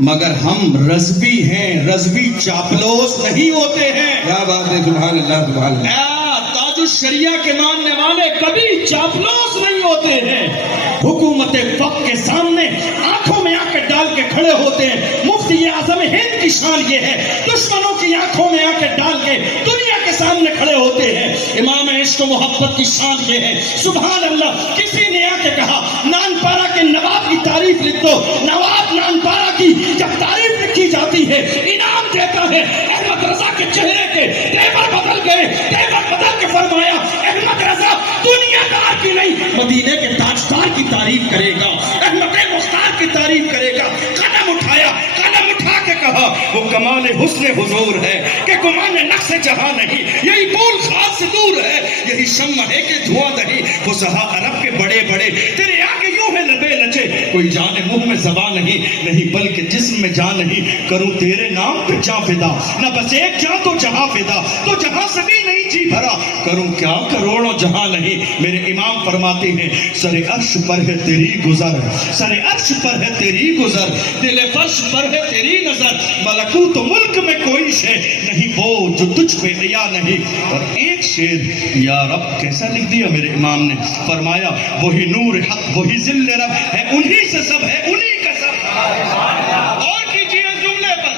مگر ہم رضوی ہیں، رضوی چاپلوس نہیں ہوتے ہیں۔ کیا بات ہے، سبحان اللہ سبحان اللہ۔ تاج الشریعہ کے ماننے والے کبھی چاپلوس نہیں ہوتے ہیں، حکومت وقت کے سامنے آنکھوں میں آنکھ ڈال کے کھڑے ہوتے ہیں۔ مفتی اعظم ہند کی شان یہ ہے، دشمنوں کی آنکھوں میں آنکھ ڈال کے دنیا کے سامنے کھڑے ہوتے ہیں۔ امام عشق و محبت کی شان یہ ہے، سبحان اللہ۔ کسی نے آ کے کہا نان پارا کے نواب کی تعریف لکھ دو، نواب نان پارا کی جب تعریف لکھی جاتی ہے انعام دیتا ہے۔ احمد رضا کے چہرے کے تیور بدل گئے، تیور بدل کے فرمایا احمد رضا دنیا دار کی نہیں مدینے کے تاجدار کی تعریف کرے گا، احمد مختار کی تعریف کرے گا۔ قدم اٹھایا، قدم اٹھا کے کہا وہ کمال حسن حضور ہے کہ گمان نقص جہاں نہیں، یہی پول خاص سے دور ہے، یہی شمع ہے کہ دھواں دہی۔ فصحاء عرب کے بڑے بڑے تیرے آگے یوں ہے لبے لچے، کوئی جان منہ میں زبان نہیں بلکہ جسم میں جان نہیں، کروں تیرے نام پہ جاں فدا، نہ بس ایک جاں تو جہاں فدا، تو جہاں سے بھی نہیں جی بھرا، کروں کیا کروڑوں جہاں نہیں۔ میرے امام فرماتے ہیں سر عرش پر ہے تیری گزر، سر عرش پر ہے تیری گزر، دل فرش پر ہے تیری نظر، ملکوت ملک میں کوئی شے نہیں وہ جو تجھ پہ عیا نہیں۔ اور ایک شعر یا رب کیسا لکھ دیا میرے امام نے، فرمایا وہی نور حق وہی ذل رب ہے، انہی سے سب ہے انہی کا سب۔ اور کیجئے جملے پر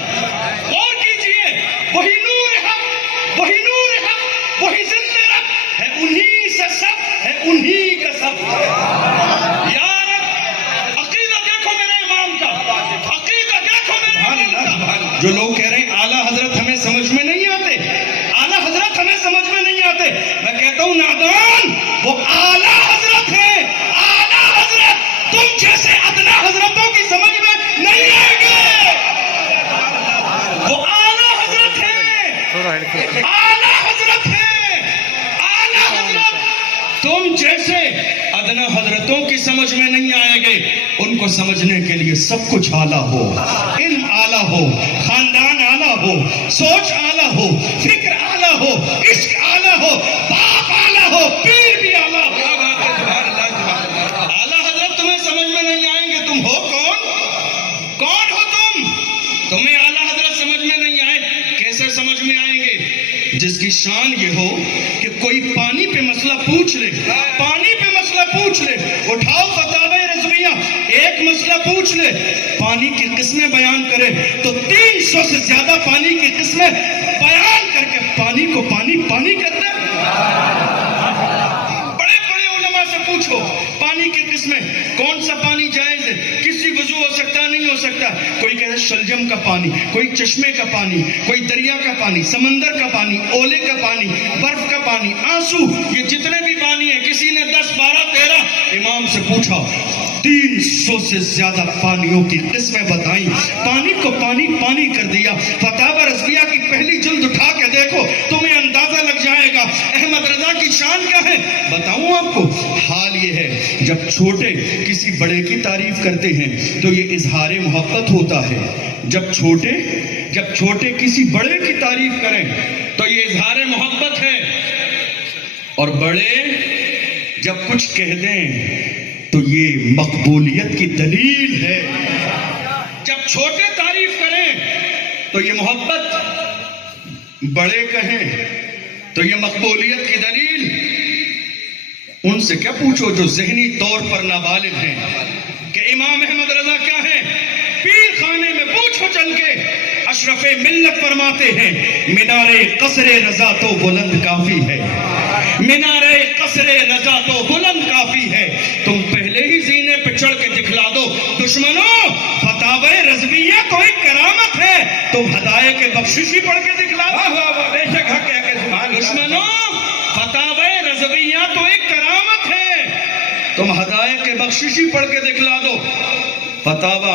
اور کیجئے، وہی نور حق وہی نور حق وہی ذل رب ہے، انہی سے سب ہے انہی کا سب۔ یا رب عقیدہ دیکھو میرے امام کا، عقیدہ دیکھو میرے امام کا۔ جو لوگ کہہ رہے ہیں اعلیٰ حضرت ہمیں سمجھ میں نہیں آتے، اعلیٰ حضرت ہمیں سمجھ میں نہیں آتے، میں کہتا ہوں نادان، وہ اعلیٰ حضرت ہیں، اعلیٰ حضرت تم جیسے ادنا حضرتوں کی سمجھ میں نہیں آئے گے۔ وہ اعلیٰ حضرت ہیں، اعلیٰ حضرت ہیں، اعلیٰ حضرت تم جیسے ادنا حضرتوں کی سمجھ میں نہیں آئے گے۔ ان کو سمجھنے کے لیے سب کچھ اعلیٰ ہو، علم اعلیٰ ہو، خاندان اعلیٰ ہو، سوچ اعلیٰ ہو، فکر اعلیٰ ہو، عشق اعلیٰ ہو، باپ اعلیٰ ہو، پیر بھی اعلیٰ ہو۔ اعلیٰ حضرت تمہیں سمجھ میں نہیں آئیں گے، تم ہو کون؟ کون ہو تم؟ تمہیں اعلیٰ حضرت سمجھ میں نہیں آئے، کیسے سمجھ میں آئیں گے؟ جس کی شان یہ ہو کہ کوئی پانی پہ مسئلہ پوچھ لے، پانی پہ مسئلہ پوچھ لے، اٹھاؤ فتاوی رضویہ، ایک مسئلہ پوچھ لے، پانی کی قسمیں بیان کرے تو 300 سے زیادہ پانی کی قسمیں بیان کر کے پانی کو پانی پانی کر دے۔ بڑے بڑے علماء سے پوچھو پانی کی قسمیں، کون سا پانی جائز ہے، کسی وضو ہو سکتا نہیں ہو سکتا، کوئی کہتا ہے شلجم کا پانی، کوئی چشمے کا پانی، کوئی دریا کا پانی، سمندر کا پانی، اولے کا پانی، برف کا پانی، آنسو، یہ جتنے بھی پانی ہیں، کسی نے 10 12 13 امام سے پوچھا 300 سے زیادہ پانیوں کی قسمیں بتائیں، پانی کو پانی پانی کر دیا۔ فتاوی رضویہ کی پہلی جلد اٹھا کے دیکھو تمہیں اندازہ لگ جائے گا احمد رضا کی شان کیا ہے۔ بتاؤں آپ کو، حال یہ ہے جب چھوٹے کسی بڑے کی تعریف کرتے ہیں تو یہ اظہار محبت ہوتا ہے، جب چھوٹے کسی بڑے کی تعریف کریں تو یہ اظہار محبت ہے، اور بڑے جب کچھ کہہ دیں تو یہ مقبولیت کی دلیل ہے۔ جب چھوٹے تعریف کریں تو یہ محبت، بڑے کہیں تو یہ مقبولیت کی دلیل۔ ان سے کیا پوچھو جو ذہنی طور پر نابالغ ہیں کہ امام احمد رضا کیا ہیں، پیر خانے میں پوچھو چل کے، اشرف ملت فرماتے ہیں مینار قصر رضا تو بلند کافی ہے، مینار قصر رضا تو بلند کافی ہے، تم پہلے ہی زینے پہ چڑھ کے دکھلا دو دشمنوں، فتاوی رضویہ تو ایک کرامت ہے، تم ہدایے کے بخششی پڑھ کے دکھلا دو۔ بے شک حق ہے کہ دشمنوں، فتاوی رضویہ تو ایک کرامت ہے، تم ہدایے کے بخششی پڑھ کے دکھلا دو۔ فتاوی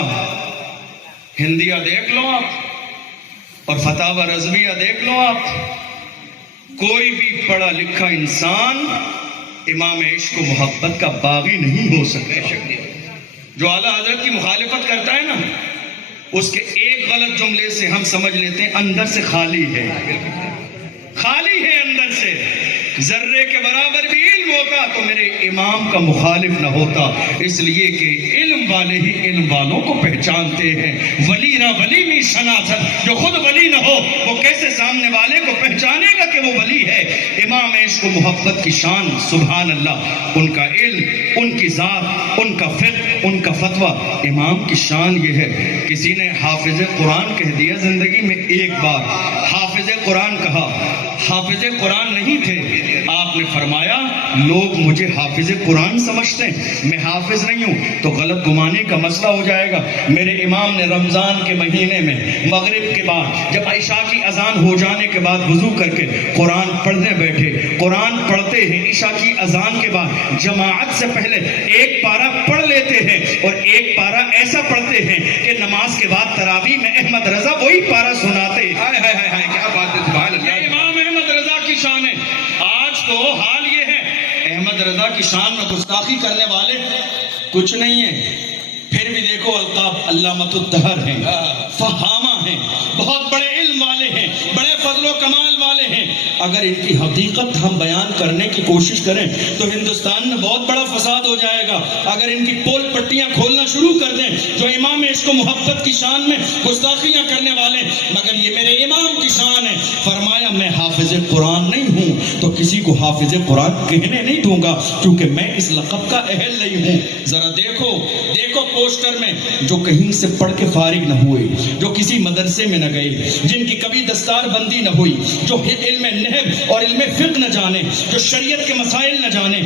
ہندیہ دیکھ لو آپ اور فتاوی رضویہ دیکھ لو آپ، کوئی بھی پڑھا لکھا انسان امام عشق و محبت کا باغی نہیں ہو سکتا۔ جو اعلیٰ حضرت کی مخالفت کرتا ہے نا، اس کے ایک غلط جملے سے ہم سمجھ لیتے ہیں اندر سے خالی ہے، خالی ہے اندر سے۔ ذرے کے برابر بھی علم ہوتا تو میرے امام کا مخالف نہ ہوتا، اس لیے کہ علم والے ہی علم والوں کو پہچانتے ہیں۔ ولی میرا ولی نہیں شناسد، جو خود ولی نہ ہو وہ کیسے سامنے والے کو پہچانے گا کہ وہ ولی ہے؟ امام عشق و محبت کی شان، سبحان اللہ، ان کا علم، ان کی ذات، ان کا فقہ، ان کا فتویٰ، امام کی شان یہ ہے۔ کسی نے حافظ قرآن کہہ دیا زندگی میں ایک بار، حافظ قرآن کہا، حافظ قرآن نہیں تھے، آپ نے فرمایا لوگ مجھے حافظ قرآن سمجھتے ہیں، میں حافظ نہیں ہوں، تو غلط گمانی کا مسئلہ ہو جائے گا۔ میرے امام نے رمضان کے مہینے میں مغرب کے بعد جب عشاء کی اذان ہو جانے کے بعد وضو کر کے قرآن پڑھنے بیٹھے، قرآن پڑھتے ہیں، عشاء کی اذان کے بعد جماعت سے پہلے ایک پارہ پڑھ لیتے ہیں اور ایک پارہ ایسا پڑھتے ہیں کہ نماز کے بعد تراویح میں احمد رضا وہی پارہ سناتے ہیں۔ ہائے ہائے ہائے، کیا بات ہے، سبحان اللہ۔ یہ امام احمد رضا کی شان ہے۔ آج تو حال یہ ہے احمد رضا کی شان میں گستاخی کرنے والے کچھ نہیں ہیں، پھر بھی دیکھو القاب علامۃ الدہر ہیں، فہامہ ہیں، بہت بڑے علم والے ہیں، بڑے فضل و کمال والے ہیں۔ اگر ان کی حقیقت ہم بیان کرنے کی کوشش کریں تو ہندوستان میں بہت بڑا فساد ہو جائے گا۔ اگر ان کی پول پٹیاں کھولنا شروع کر دیں جو امام عشق و محبت کی شان میں گستاخیاں کرنے والے، مگر یہ میرے امام کی شان ہے، فرمایا میں حافظ قرآن نہیں ہوں تو کسی کو حافظ قرآن کہنے نہیں دوں گا کیونکہ میں اس لقب کا اہل نہیں ہوں۔ ذرا دیکھو پوسٹر میں جو کہیں سے پڑھ کے فارغ نہ ہوئے، جو کسی مدرسے میں نہ گئے، جن کی کبھی دستار بندی نہ ہوئی، جو علم نحو اور علم فقہ نہ جانے، جو شریعت کے مسائل نہ جانے،